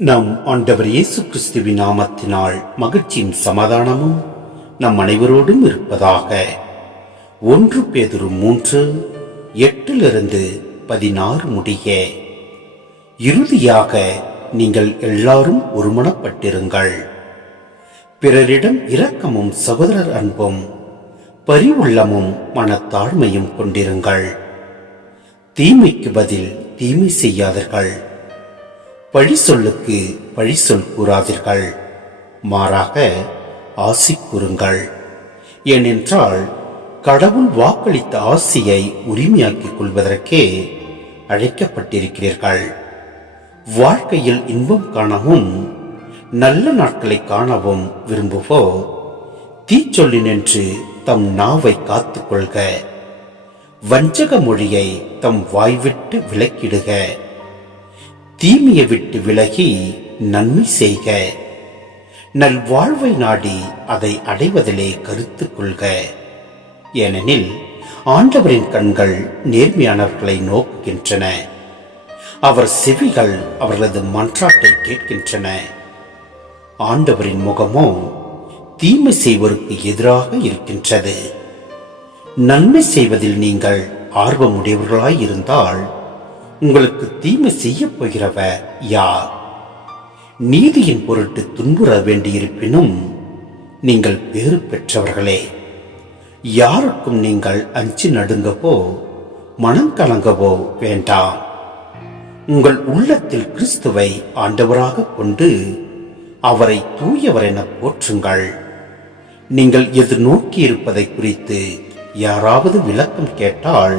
நம் ஆண்டவர் இயேசு கிறிஸ்துவின் நாமத்தினால் மகிழ்ச்சியும் சமாதானமும் நம் அனைவரோடும் இருப்பதாக. 1 பேதுரு 3:8-16 முடிய. இறுதியாக நீங்கள் எல்லாரும் ஒருமனப்பட்டிருங்கள். பிறரிடம் இரக்கமும் சகோதரர் அன்பும் பரிவுள்ளமும் மனத்தாழ்மையும் கொண்டிருங்கள். தீமைக்கு பதில் தீமை செய்யாதீர்கள். பழி சொல்லுக்கு பழி சொல் கூறாதீர்கள். மாறாக ஆசி கூறுங்கள். ஏனென்றால் கடவுள் வாக்களித்த ஆசியை உரிமையாக்கிக் கொள்வதற்கே அழைக்கப்பட்டிருக்கிறீர்கள். வாழ்க்கையில் இன்பம் காணவும் நல்ல நாட்களை காணவும் விரும்புவோர் தீச்சொல்லினின்று தம் நாவை காத்துக் கொள்க. வஞ்சக மொழியை தம் வாய்விட்டு விலக்கிடுக. தீமையை விட்டு விலகி நன்மை செய்க. நல்வாழ்வை நாடி அதை அடைவதிலே கருத்து கொள்க. ஏனெனில் ஆண்டவரின் கண்கள் நேர்மையானவர்களை நோக்குகின்றன. அவர் செவிகள் அவர்களது மன்றாட்டை கேட்கின்றன. ஆண்டவரின் முகமோ தீமை செய்வோருக்கு எதிராக இருக்கின்றது. நன்மை செய்வதில் நீங்கள் ஆர்வமுடையவர்களாய் இருந்தால் உங்களுக்கு தீமை செய்ய போகிறவர் யார்? நீதியின் பொருட்டு துன்புற வேண்டியிருப்பினும் நீங்கள் பேறு பெற்றவர்களே. யாருக்கும் நீங்கள் அஞ்சி நடுங்கவோ மனம் கலங்கவோ வேண்டாம். உங்கள் உள்ளத்தில் கிறிஸ்துவை ஆண்டவராக கொண்டு அவரை தூயவர் என போற்றுங்கள். நீங்கள் எதிர்நோக்கி இருப்பதை குறித்து யாராவது விளக்கம் கேட்டால்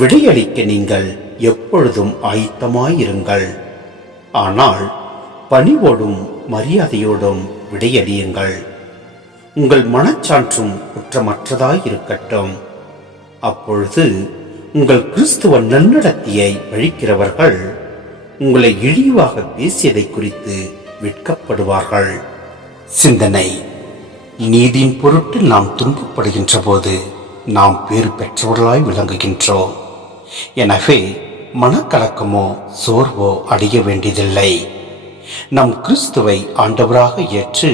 விடையளிக்க நீங்கள் எப்பொழுதும் ஆயத்தமாயிருங்கள். ஆனால் பணிவோடும் மரியாதையோடும் விடையளியுங்கள். உங்கள் மனச்சான்றும் குற்றமற்றதாயிருக்கட்டும். அப்பொழுது உங்கள் கிறிஸ்துவ நன்னடத்தையை பழிக்கிறவர்கள் உங்களை இழிவாக பேசியதை குறித்து வெட்கப்படுவார்கள். சிந்தனை: நீதியின் பொருட்டு நாம் துன்பப்படுகின்ற போது நாம் பேறு பெற்றவர்களாய் விளங்குகின்றோம். எனவே மனக்கலக்கமோ சோர்வோ அடைய வேண்டியதில்லை. நம் கிறிஸ்துவை ஆண்டவராக ஏற்று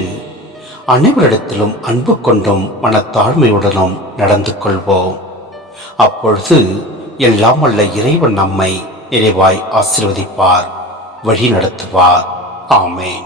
அனைவரிடத்திலும் அன்பு கொண்டும் மனத்தாழ்மையுடனும் நடந்து கொள்வோம். அப்பொழுது எல்லாம் வல்ல இறைவன் நம்மை நிறைவாய் ஆசீர்வதிப்பார், வழி நடத்துவார். ஆமென்.